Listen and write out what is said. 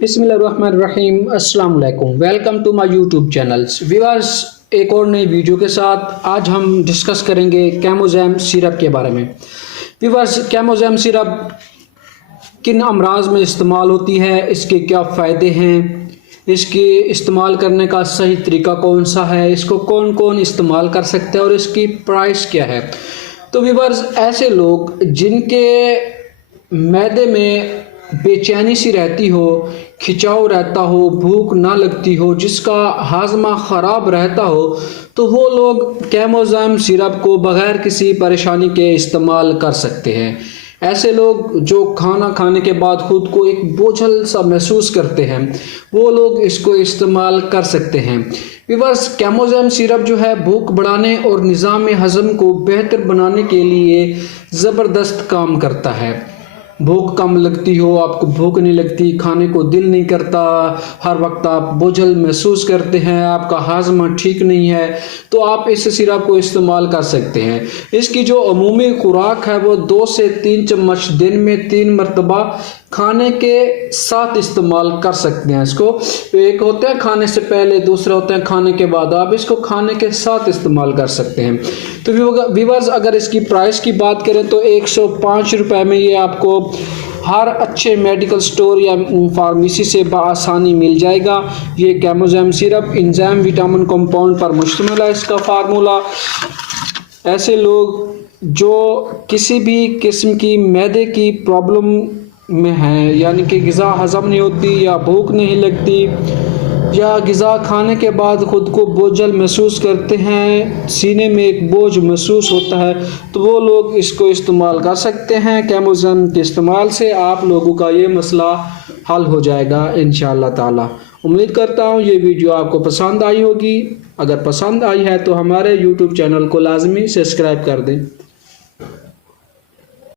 बिस्मिल्लाहिर्रहमानिर्रहीम। अस्सलाम वालेकुम। Welcome to my YouTube channels viewers. एक और नई वीडियो के साथ आज हम डिस्कस करेंगे कैमोज़ैम सिरप के बारे में। व्यूअर्स, कैमोज़ैम सिरप किन अमराज में इस्तेमाल होती है, इसके क्या फ़ायदे हैं, इसके इस्तेमाल करने का सही तरीका कौन सा है, इसको कौन कौन इस्तेमाल कर सकते हैं और इसकी प्राइस क्या है। तो व्यूअर्स, ऐसे लोग जिनके मैदे में बेचैनी सी रहती हो, खिंचाव रहता हो, भूख ना लगती हो, जिसका हाजमा ख़राब रहता हो, तो वो लोग कैमोज़ैम सिरप को बग़ैर किसी परेशानी के इस्तेमाल कर सकते हैं। ऐसे लोग जो खाना खाने के बाद ख़ुद को एक बोझल सा महसूस करते हैं, वो लोग इसको इस्तेमाल कर सकते हैं। व्यूअर्स, कैमोज़ैम सिरप जो है भूख बढ़ाने और निज़ाम हज़म को बेहतर बनाने के लिए ज़बरदस्त काम करता है। भूख कम लगती हो, आपको भूख नहीं लगती, खाने को दिल नहीं करता, हर वक्त आप बोझल महसूस करते हैं, आपका हाजमा ठीक नहीं है, तो आप इस सिरप को इस्तेमाल कर सकते हैं। इसकी जो अमूमी खुराक है वो 2 से 3 चम्मच दिन में 3 मरतबा खाने के साथ इस्तेमाल कर सकते हैं। इसको एक होता है खाने से पहले, दूसरा होता है खाने के बाद। आप इसको खाने के साथ इस्तेमाल कर सकते हैं। तो व्यूअर्स, अगर इसकी प्राइस की बात करें तो 105 रुपये में ये आपको हर अच्छे मेडिकल स्टोर या फार्मेसी से बआसानी मिल जाएगा। ये कैमोज़ैम सिरप एंजाइम विटामिन कंपाउंड पर मुश्तमिल है। इसका फार्मूला ऐसे लोग जो किसी भी किस्म की मैदे की प्रॉब्लम में हैं, यानी कि ग़िज़ा हज़म नहीं होती या भूख नहीं लगती या ग़िज़ा खाने के बाद ख़ुद को बोझल महसूस करते हैं, सीने में एक बोझ महसूस होता है, तो वो लोग इसको इस्तेमाल कर सकते हैं। कैमोज़ैम के इस्तेमाल से आप लोगों का ये मसला हल हो जाएगा इंशाअल्लाह ताला। उम्मीद करता हूँ ये वीडियो आपको पसंद आई होगी। अगर पसंद आई है तो हमारे यूट्यूब चैनल को लाजमी सब्सक्राइब कर दें।